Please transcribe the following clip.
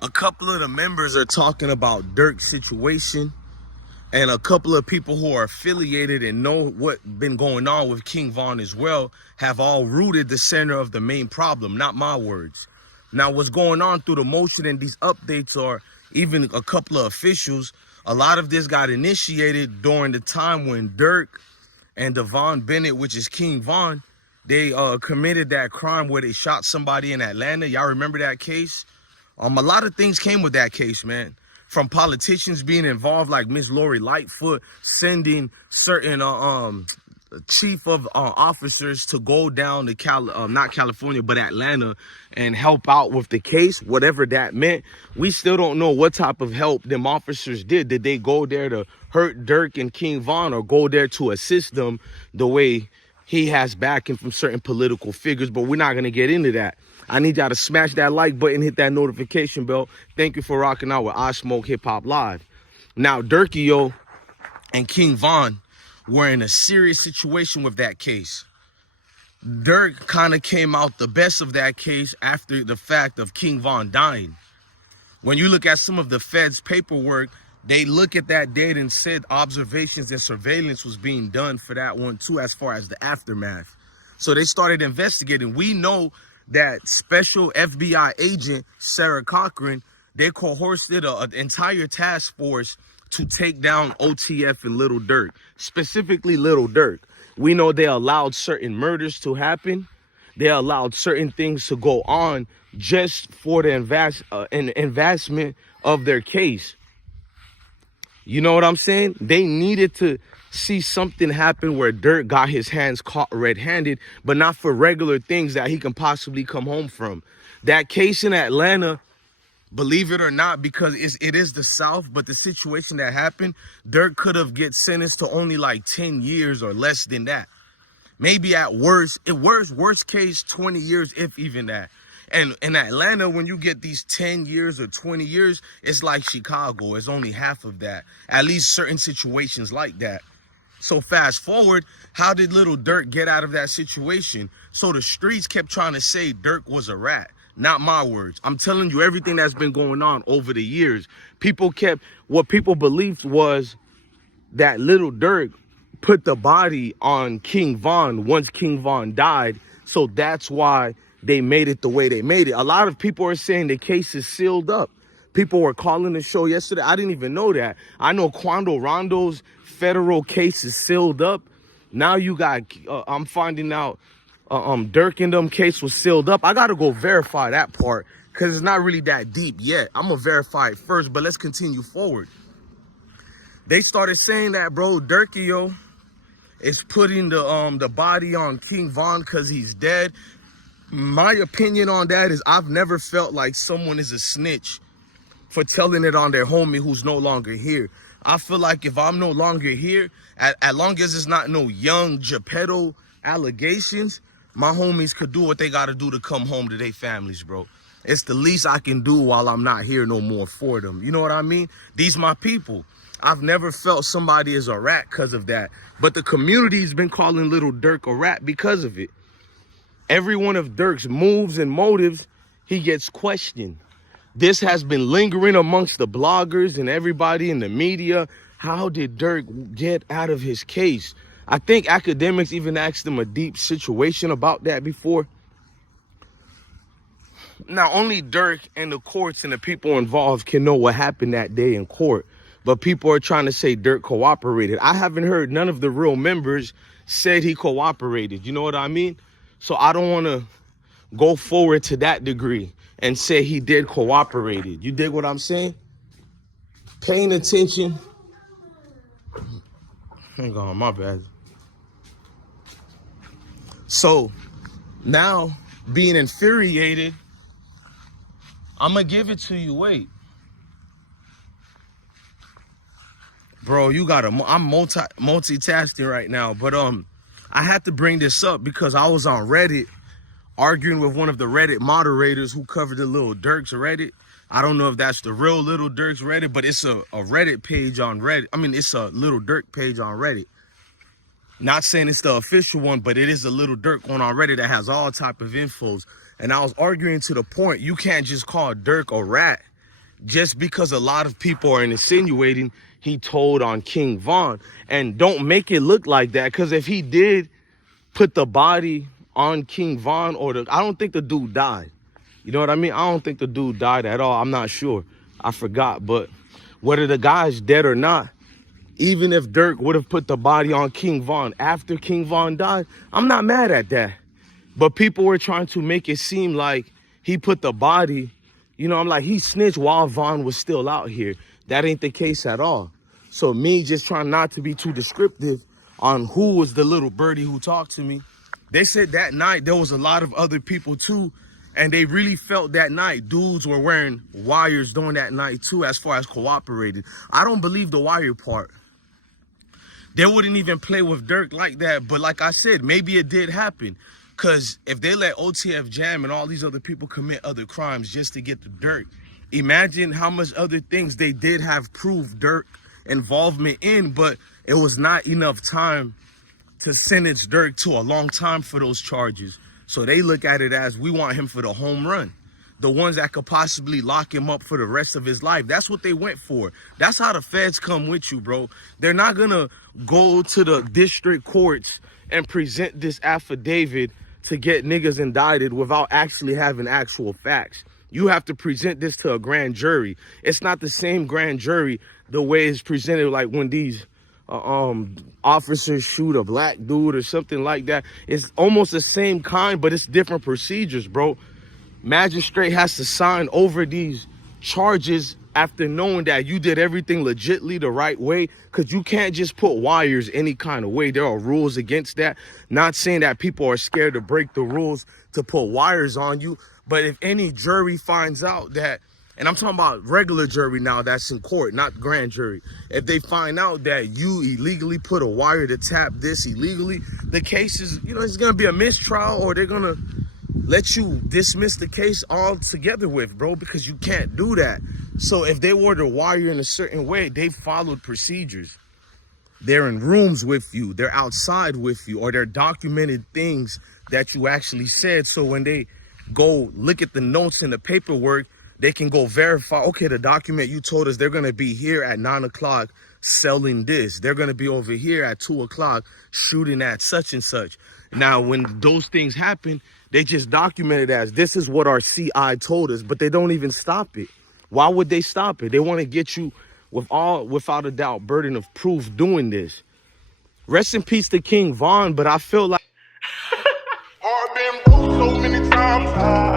A couple of the members are talking about Durk's situation, and a couple of people who are affiliated and know what been going on with King Von as well have all rooted the center of the main problem, not my words. Now, what's going on through the motion and these updates are even a couple of officials. A lot of this got initiated during the time when Durk and Devon Bennett, which is King Von, they committed that crime where they shot somebody in Atlanta. Y'all remember that case? A lot of things came with that case, man. From politicians being involved, like Miss Lori Lightfoot sending certain chief of officers to go down to not California, but Atlanta and help out with the case, whatever that meant. We still don't know what type of help them officers did. Did they go there to hurt Durk and King Von, or go there to assist them the way he has backing from certain political figures? But we're not going to get into that. I need y'all to smash that like button, hit that notification bell. Thank you for rocking out with I Smoke Hip Hop Live. Now, Durkio and King Von were in a serious situation with that case. Durk kind of came out the best of that case after the fact of King Von dying. When you look at some of the Fed's paperwork, they look at that date and said observations and surveillance was being done for that one too, as far as the aftermath. So they started investigating. We know that special FBI agent, Sarah Corcoran, they coerced an entire task force to take down OTF and Little Durk, specifically Little Durk. We know they allowed certain murders to happen. They allowed certain things to go on just for the investment of their case. You know what I'm saying? They needed to see something happen where Durk got his hands caught red-handed, but not for regular things that he can possibly come home from. That case in Atlanta, believe it or not, because it is the South, but the situation that happened, Durk could have get sentenced to only like 10 years or less than that. Maybe at worst case, 20 years, if even that. And in Atlanta, when you get these 10 years or 20 years, it's like Chicago. It's only half of that. At least certain situations like that. So fast forward, how did Little Durk get out of that situation? So the streets kept trying to say Durk was a rat. Not my words. I'm telling you everything that's been going on over the years. What people believed was that Little Durk put the body on King Von once King Von died. So that's why they made it the way they made it. A lot of people are saying the case is sealed up. People were calling the show yesterday. I didn't even know that. I know Quando Rondo's federal case is sealed up. Now you got, I'm finding out Durk and them case was sealed up. I got to go verify that part because it's not really that deep yet. I'm going to verify it first, but let's continue forward. They started saying that, bro, Durkio is putting the body on King Von because he's dead. My opinion on that is I've never felt like someone is a snitch for telling it on their homie who's no longer here. I feel like if I'm no longer here, as long as it's not no young Geppetto allegations, my homies could do what they got to do to come home to their families, bro. It's the least I can do while I'm not here no more for them. You know what I mean? These my people. I've never felt somebody is a rat because of that. But the community's been calling Little Durk a rat because of it. Every one of Durk's moves and motives, he gets questioned. This has been lingering amongst the bloggers and everybody in the media. How did Durk get out of his case? I think academics even asked him a deep situation about that before. Now, only Durk and the courts and the people involved can know what happened that day in court. But people are trying to say Durk cooperated. I haven't heard none of the real members said he cooperated. You know what I mean? So I don't want to go forward to that degree and say he did cooperated. You dig what I'm saying? Paying attention. Hang on, my bad. So now being infuriated, I'm going to give it to you. Wait. Bro, you got I'm multitasking right now, but I had to bring this up because I was on Reddit arguing with one of the Reddit moderators who covered the Little Durk's Reddit. I don't know if that's the real Little Durk's Reddit, but it's a Reddit page on Reddit. I mean, it's a Little Durk page on Reddit. Not saying it's the official one, but it is a Little Durk one on Reddit that has all type of infos. And I was arguing to the point, you can't just call Durk a rat just because a lot of people are insinuating he told on King Von. And don't make it look like that, because if he did put the body on King Von, I don't think the dude died. You know what I mean? I don't think the dude died at all. I'm not sure. I forgot. But whether the guy's dead or not, even if Durk would have put the body on King Von after King Von died, I'm not mad at that. But people were trying to make it seem like he put the body, you know, I'm like, he snitched while Von was still out here. That ain't the case at all. So me just trying not to be too descriptive on who was the little birdie who talked to me. They said that night there was a lot of other people too, and they really felt that night dudes were wearing wires during that night too, as far as cooperating. I don't believe the wire part. They wouldn't even play with Durk like that. But like I said, maybe it did happen. Because if they let OTF Jam and all these other people commit other crimes just to get the Durk, imagine how much other things they did have proved Durk involvement in, but it was not enough time to sentence Durk to a long time for those charges. So they look at it as, we want him for the home run. The ones that could possibly lock him up for the rest of his life. That's what they went for. That's how the feds come with you, bro. They're not gonna go to the district courts and present this affidavit to get niggas indicted without actually having actual facts. You have to present this to a grand jury. It's not the same grand jury the way it's presented, like when these officers shoot a black dude or something like that. It's almost the same kind, but it's different procedures, bro. Magistrate has to sign over these charges after knowing that you did everything legitly the right way, because you can't just put wires any kind of way. There are rules against that. Not saying that people are scared to break the rules to put wires on you, but if any jury finds out that, and I'm talking about regular jury now that's in court, not grand jury, if they find out that you illegally put a wire to tap this illegally, the case is, you know, it's gonna be a mistrial, or they're gonna let you dismiss the case altogether with, bro, because you can't do that. So if they were to wire in a certain way, they followed procedures. They're in rooms with you, they're outside with you, or they're documented things that you actually said. So when they go look at the notes and the paperwork, they can go verify, okay, the document you told us they're gonna be here at 9 o'clock selling this. They're gonna be over here at 2 o'clock shooting at such and such. Now, when those things happen, they just document it as, this is what our CI told us, but they don't even stop it. Why would they stop it? They want to get you without a doubt, burden of proof doing this. Rest in peace to King Von, but I feel like I've been broke so many times.